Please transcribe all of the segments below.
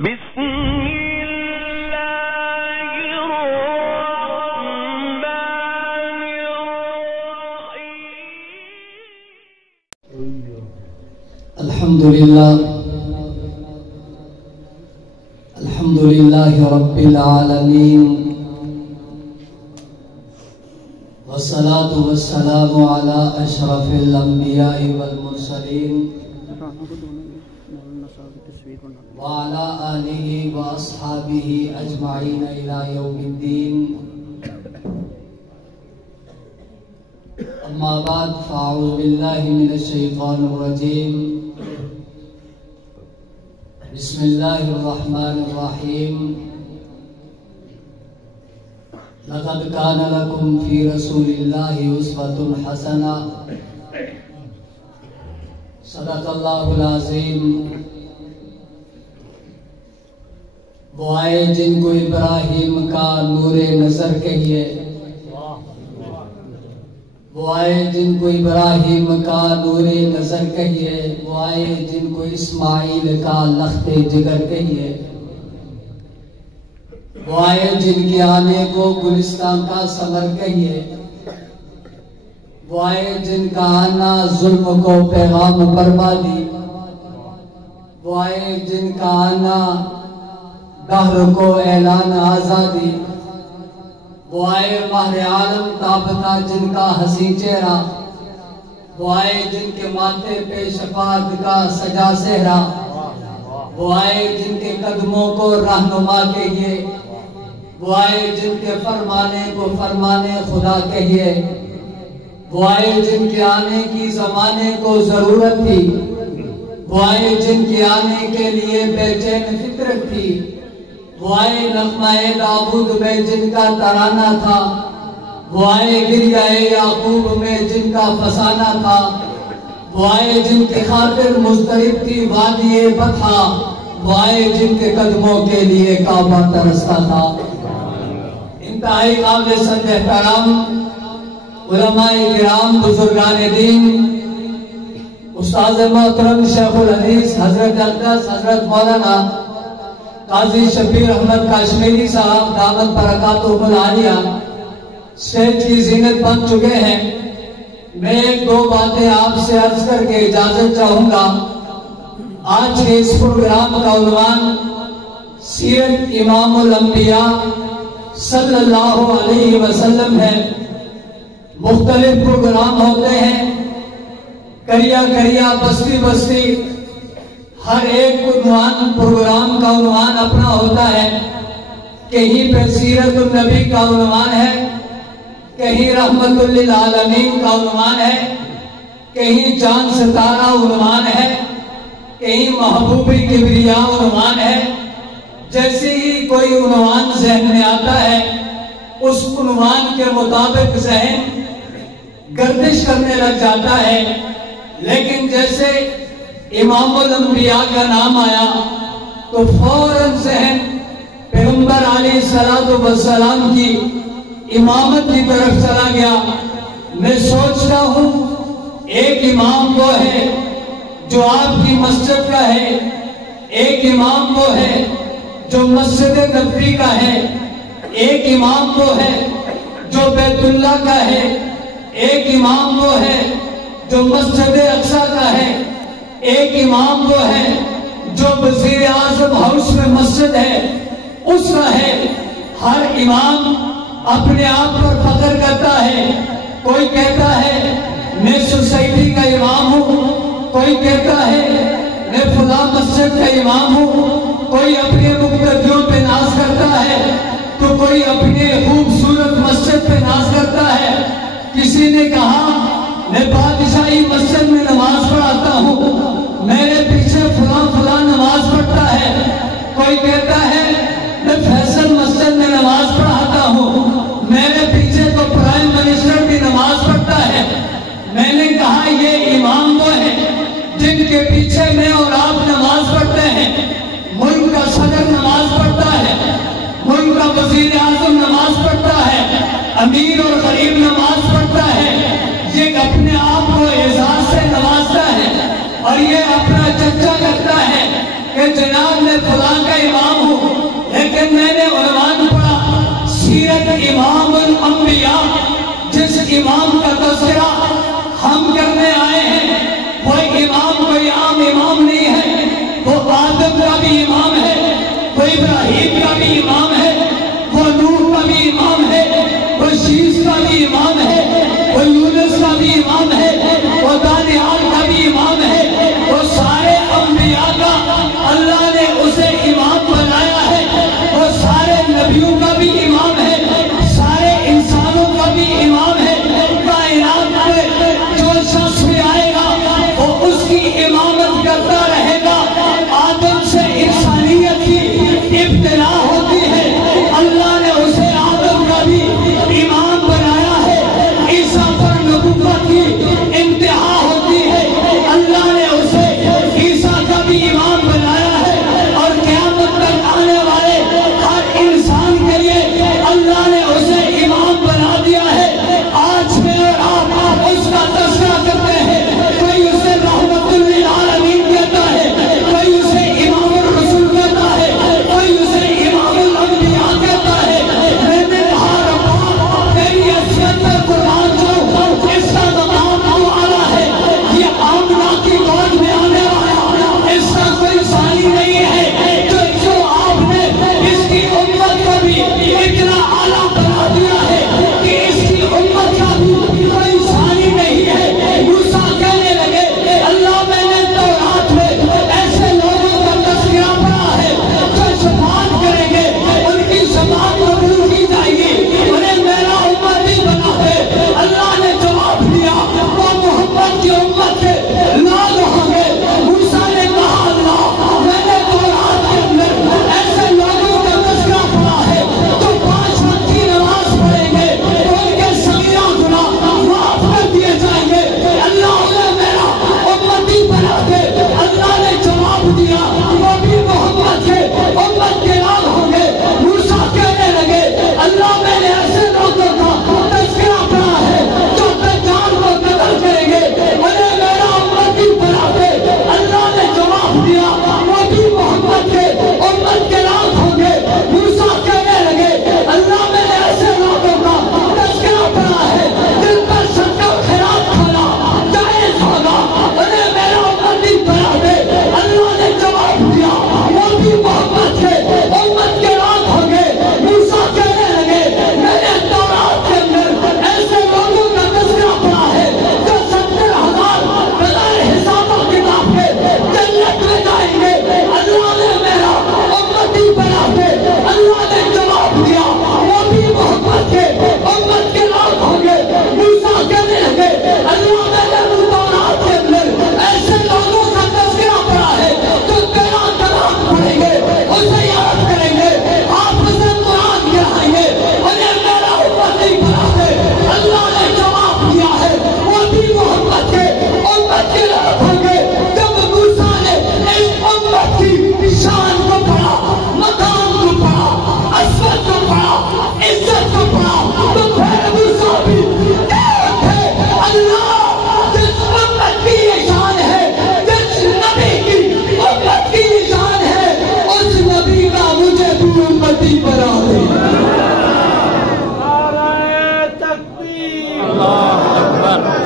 بسم الله الرحمن الرحيم. الحمد لله رب العالمين، والصلاة والسلام على أشرف الأنبياء والمرسلين وعلى آله وأصحابه أجمعين إلى يوم الدين. أما بعد، فأعوذ بالله من الشيطان الرجيم. بسم الله الرحمن الرحيم. لقد كان لكم في رسول الله أسوة حسنة. صدق الله العظيم. وہ آئے جن کو ابراہیم کا نور نظر کہیے، وہ آئے جن کو ابراہیم کا نور نظر کہیے، وہ آئے جن کو اسماعیل کا لخت جگر کہیے، وہ آئے جن کے آنے کو گلستان کا ثمر کہیے، وہ آئے جن کا آنا ظلم کو پیغام بربادی، وہ آئے جن کا آنا دہر کو اعلان آزادی، وہ آئے ماہر عالم تابتا جن کا حسی چہرہ، وہ آئے جن کے ماتھے پہ شفاعت کا سجا سہرا، وہ آئے جن کے قدموں کو رہنما کہیے، وہ آئے جن کے فرمانے کو فرمانے خدا کہیے، وہ آئے جن کے آنے کی زمانے کو ضرورت تھی، وہ آئے جن کے آنے کے لیے بے چین فطرت تھی، وہ آئے نغمہ داؤد میں جن کا ترانہ تھا، وہ آئے گریہ یعقوب میں جن کا فسانہ تھا، وہ آئے جن کے خاطر مضطرب تھی وادی بطحا، وہ آئے جن کے قدموں کے لیے کعبہ ترستا تھا۔ انتہائی قابل سند احترام علماء کرام، بزرگان دین، استاذ محترم شیخ الحدیث حضرت اقدس حضرت مولانا قاضی شبیر احمد کاشمیری صاحب دامت برکاتہم العالیہ اسٹیج کی زینت بن چکے ہیں۔ میں ایک دو باتیں آپ سے عرض کر کے اجازت چاہوں گا۔ آج کے اس پروگرام کا عنوان سیرت امام الانبیاء صلی اللہ علیہ وسلم ہے۔ مختلف پروگرام ہوتے ہیں، کریا کریا بستی بستی، ہر ایک پروگرام کا عنوان اپنا ہوتا ہے۔ کہیں پہ سیرت النبی کا عنوان ہے، کہیں رحمت للعالمین کا عنوان ہے، کہیں چاند ستارہ عنوان ہے، کہیں محبوبی کبریاء عنوان ہے۔ جیسے ہی کوئی عنوان ذہن میں آتا ہے، اس عنوان کے مطابق ذہن گردش کرنے لگ جاتا ہے۔ لیکن جیسے امام الانبیاء کا نام آیا تو فوراً ذہن پیغمبر علیہ السلام کی امامت کی طرف چلا گیا۔ میں سوچتا ہوں ایک امام وہ ہے جو آپ کی مسجد کا ہے، ایک امام وہ ہے جو مسجد نبوی کا ہے، ایک امام وہ ہے جو بیت اللہ کا ہے، ایک امام وہ ہے جو مسجد اقصی کا ہے، ایک امام وہ ہے جو وزیر اعظم ہاؤس میں مسجد ہے اس کا ہے۔ ہر امام اپنے آپ پر فخر کرتا ہے۔ کوئی کہتا ہے میں سوسائٹی کا امام ہوں، کوئی کہتا ہے میں فلاں مسجد کا امام ہوں، کوئی اپنے مقتدیوں پہ ناز کرتا ہے تو کوئی اپنے خوبصورت مسجد پہ ناز کرتا ہے۔ کسی نے کہا میں بادشاہی مسجد میں نماز پڑھاتا ہوں، میرے پیچھے فلاں نماز پڑھتا ہے۔ کوئی کہتا ہے میں فیصل مسجد میں نماز پڑھاتا ہوں، میرے پیچھے تو پرائم منسٹر بھی نماز پڑھتا ہے۔ میں نے کہا یہ امام وہ ہے جن کے پیچھے میں اور آپ نماز پڑھتے ہیں۔ ملک کا صدر نماز پڑھتا ہے، ملک کا وزیر اعظم نماز پڑھتا ہے، امیر اور غریب نماز پڑھتا ہے۔ یہ اپنے آپ کو اعزاز سے نوازتا ہے اور یہ اپنا چرچا کرتا ہے کہ جناب نے فلاں کا امام امام کا تذکرہ ہم کرنے آئے ہیں۔ وہ امام کوئی عام امام نہیں ہے، وہ آدم کا بھی امام ہے، وہ ابراہیم کا بھی امام ہے، وہ نوح کا بھی امام ہے، وہ شیس کا بھی امام ہے، وہ یونس کا بھی امام ہے، وہ دانیال کا بھی امام ہے۔ وہ سارے انبیاء کا اللہ نے اسے امام بنایا ہے، وہ سارے نبیوں کا بھی امام ہے، سارے انسانوں کا بھی امام ہے۔ کائنات میں جو شخص بھی آئے گا وہ اس کی امامت کرتا رہے گا۔ آدم سے انسانیت کی ابتدا ہوتی ہے، اللہ نے اسے آدم کا بھی امام بنایا ہے۔ عیسیٰ پر نبوت کی انتہا ہوتی ہے، اللہ نے اسے عیسیٰ کا بھی امام بنایا ہے۔ اور قیامت تک آنے والے ہر انسان کے لیے اللہ نے اسے امام بنا دیا ہے۔ آج میں اور آپ اس کا تذکرہ کرتے ہیں، کوئی اسے رحمت للعالمین کہتا ہے، کوئی اسے امام الرسول کہتا ہے، کوئی اسے امام الانبیاء کہتا ہے۔ میں نے کہا ربا تیری عصمت پر قربان جاؤں، اس کا مقام تو اعلیٰ ہے، یہ آمنہ کی گود میں آنے والا اس کا کوئی ثانی نہیں ہے، جو آپ نے اس کی امت کو بھی اتنا اعلیٰ بنا دیا ہے کہ اس کی امت کا بھی کوئی ثانی نہیں ہے۔ موسیٰ کہنے لگے اللہ میں نے تورات میں ایسے لوگوں کا تذکرہ پڑھا ہے جو شفاعت کریں گے، ان کی شفاعت قبول کی جائے گی، انہیں میرا امتی بنا دے۔ اللہ نے جواب دیا وہ محمد کی امت کے لوگ ہوں گے۔ موسیٰ نے کہا اللہ میں نے تورات کے اندر ایسے لوگوں کا تذکرہ پڑھا ہے جو 5 وقت کی نماز پڑھیں گے، ان کے صغیرہ گناہ معاف کر دیے جائیں گے، اللہ انہیں میرا امتی بنا دے۔ اللہ نے جواب دیا وہ بھی محمد کے امت کے لوگ ہوں گے۔ موسیٰ کہنے لگے اللہ میں نے ایسے لوگوں کا تذکرہ پڑھا ہے جو دجال کو قتل کریں گے، انہیں میرا امتی بنا دے۔ اللہ نے جواب دیا وہ بھی محمد کے امت کے لوگ ہوں گے۔ موسیٰ کہنے لگے اللہ میں نے ایسے لوگوں کا تذکرہ پڑھا ہے جن پر صدقہ و خیرات کھانا جائز ہوگا، انہیں میرا امتی بنا دے۔ اللہ نے جواب دیا وہ بھی محمد کے امت کے لوگ ہوں گے۔ موسیٰ کہنے لگے میں نے تورات کے اندر ایسے لوگوں کا تذکرہ پڑھا ہے جو 70,000 بغیر حساب و کتاب کے جنت میں جائیں گے، اللہ نے میرا امتی بنا دے۔ اللہ نے جواب دیا وہ بھی محمد کے امت کے لوگ ہوں گے۔ موسیٰ کہنے لگے اللہ میں نے تورات کے اندر ایسے لوگوں کا تذکرہ پڑھا ہے جو تیرا کلام پڑھیں گے، اسے یاد کریں گے، آپ اسے قرآن کہائیں گے، انہیں میرا امتی بنا دے۔ اللہ نے جواب دیا ہے وہ بھی محمد کے امت کے لوگ ہوں گے۔ جب موسیٰ نے اس امت کی شان کو پڑھا، مقام کو پڑھا، عظمت کو پڑھا، عزت کو پڑھا، تو پھر موسیٰ بھی کہتے تھے اللہ جس امت کی یہ شان ہے، جس نبی کی امت کی یہ شان ہے، اس نبی کا مجھے بھی امتی بنا دے۔ نعرہ تکبیر،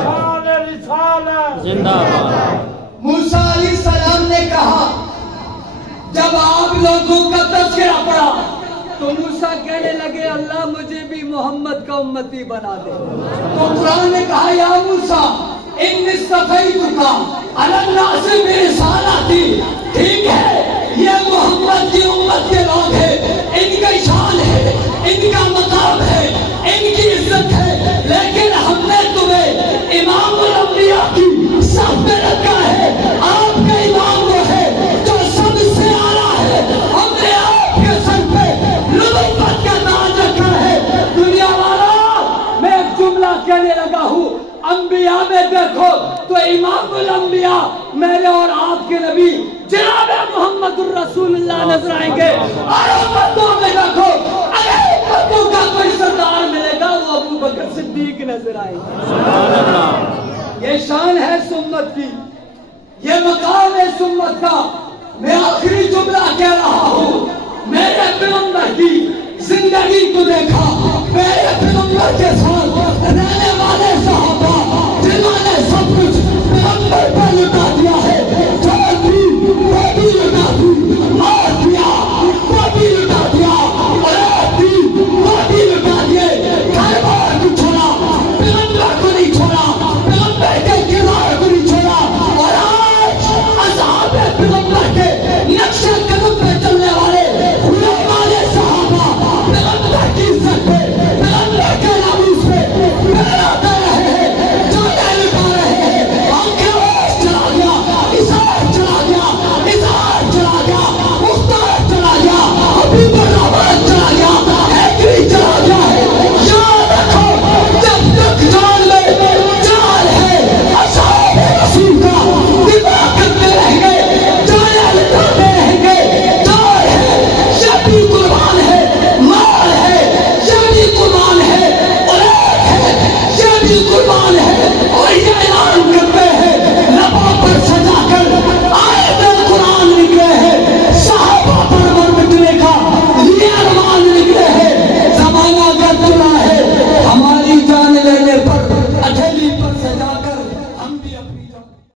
شان رسالت زندہ باد۔ موسیٰ علیہ السلام نے کہا جب آپ لوگوں کا تذکرہ پڑھا تو موسیٰ کہنے لگے اللہ مجھے بھی محمد کا امتی بنا دے۔ تو قرآن نے کہا یا موسیٰ ان اصطفیتک علی الناس برسالتی، ٹھیک ہے یہ محمد کی امت کے لوگ ہیں، ان کا شان ہے، ان کا مقام ہے، ان کی عزت ہے، لیکن ہم نے تمہیں امام الانبیاء کی صف میں رکھا ہے۔ آپ کا امام وہ ہے جو سب سے اعلیٰ ہے، ہم نے آپ کے سر پہ نبوت کا تاج رکھا ہے۔ دنیا والا میں ایک جملہ کہنے لگا ہوں، انبیاء میں دیکھو تو امام الانبیاء میرے اور آپ کے نبی جناب محمد الرسول اللہ نظر آئیں گے، اور امتوں میں دیکھو اگر امتوں کا کوئی سردار ملے گا وہ ابو بکر صدیق نظر آئیں گے۔ یہ شان ہے اس امت کی، یہ مقام ہے اس امت کا۔ میں آخری جملہ کہہ رہا ہوں، میرے پیغمبر کی زندگی زندگی کو دیکھا، میرے پیغمبر کے ساتھ رہنے والے صحابہ